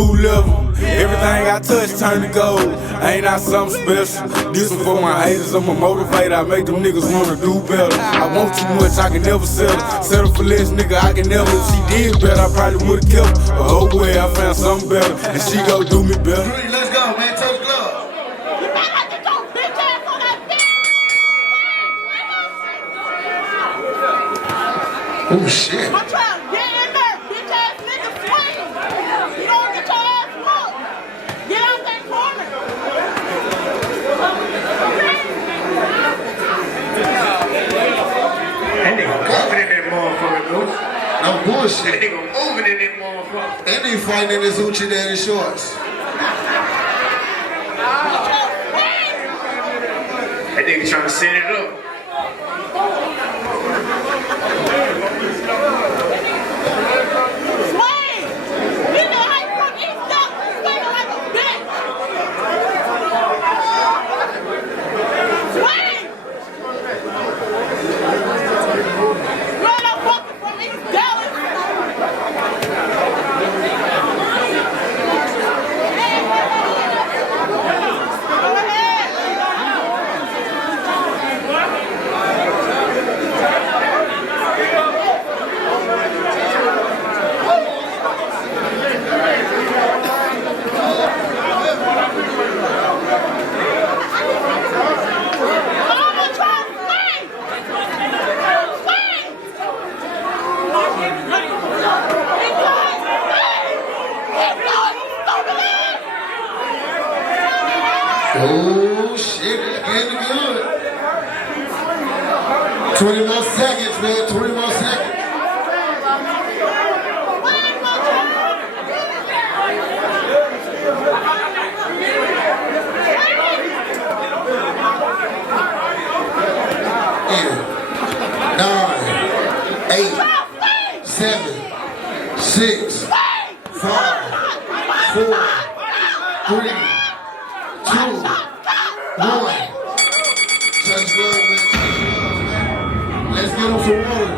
new level. Everything I touch turn to gold. Ain't I something special? This one for my haters, I'm a motivator. I make them niggas wanna do better. I want too much, I can never settle. Settle for less, nigga, I can never. If she did better, I probably would've kept her. But oh boy, I found something better, and she gon' do me better. Let's go, man, touch the glove. Oh shit. I'm trying to get in there, bitch ass nigga swing. You don't get your ass whooped. Get out that corner. That nigga moving in that motherfucker, dude. No bullshit. That nigga moving in that motherfucker. That nigga fighting in his hoochie daddy shorts. That nigga trying to set it up. Oh shit, it's getting good. 20 more seconds, man, 20 more seconds. Yeah. 9, 8, 7, 6, 5, 4, 3, 2, 1. Touch glove, man. Let's get him some water.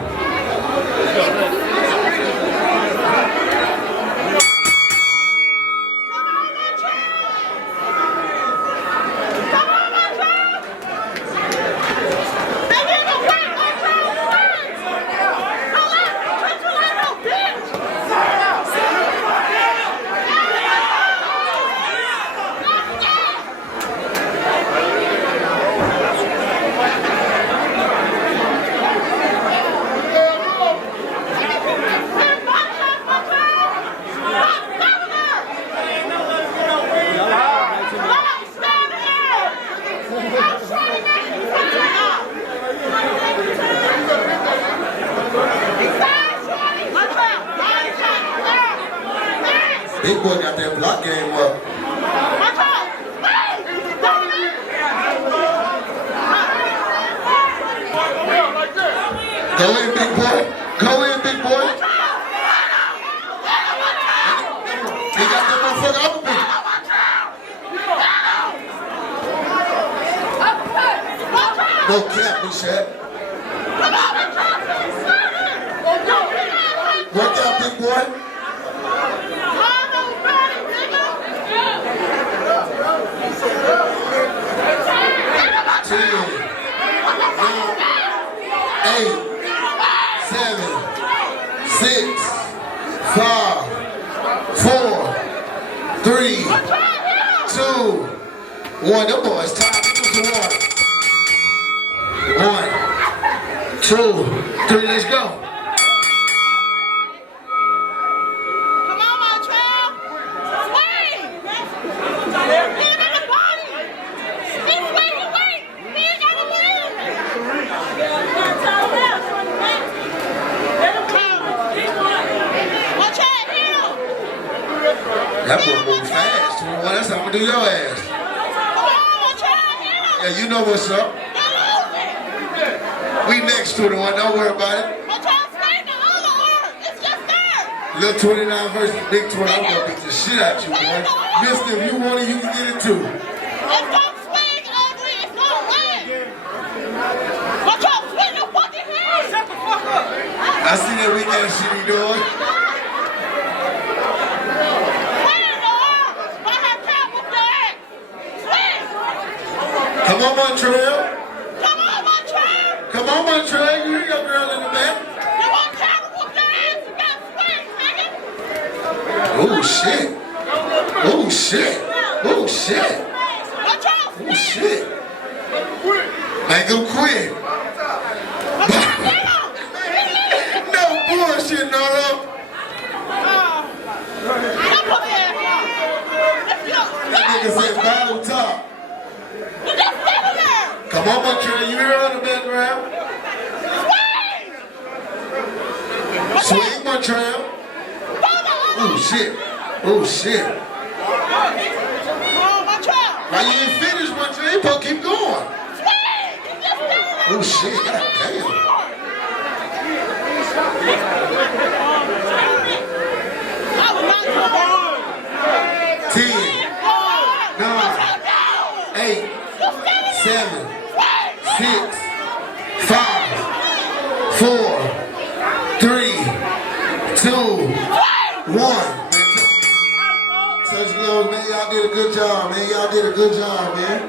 Big boy got that block game up. Go in, big boy. Go in, big boy. He got that motherfucker up me. No cap, we said. Work out, big boy. 10, 9, 8, 7, 6, 5, 4, 3, 2, 1. Them boys tired. Give them some water. 1, 2, 3. Let's go. That boy moves fast. Well, that's how I'm gonna do your ass. Yeah, you know what's up. We next to the one, don't worry about it. Little 29 versus big 20, I'm gonna beat the shit out you, boy. Mister, if you want it, you can get it too. It's gonna swing ugly, it's gonna win. But y'all swing the fucking head. Shut the fuck up. I see that weak ass shit he doing. Win. on, Montreal. Come on, Montreal. Come on, Montreal. You hear your girl in the back. You want Traa to whoop your ass? You got swing, nigga. Oh, shit. Oh, shit. Oh, shit. Montreal, Oh, shit. Ain't gonna quit. No bullshit, Nolo. That nigga said bottom top. You just standing there. Come on, Montreal. You hear her in the background? Swing, Montreal. Oh, shit. Oh, shit. Why you ain't finished, Montreal? You supposed to keep going. Oh, shit. God damn. 10, 9, 8, 7, 6, 5, 4, 3, 2, 1. Touch gloves, man. Y'all did a good job, man. Y'all did a good job, man.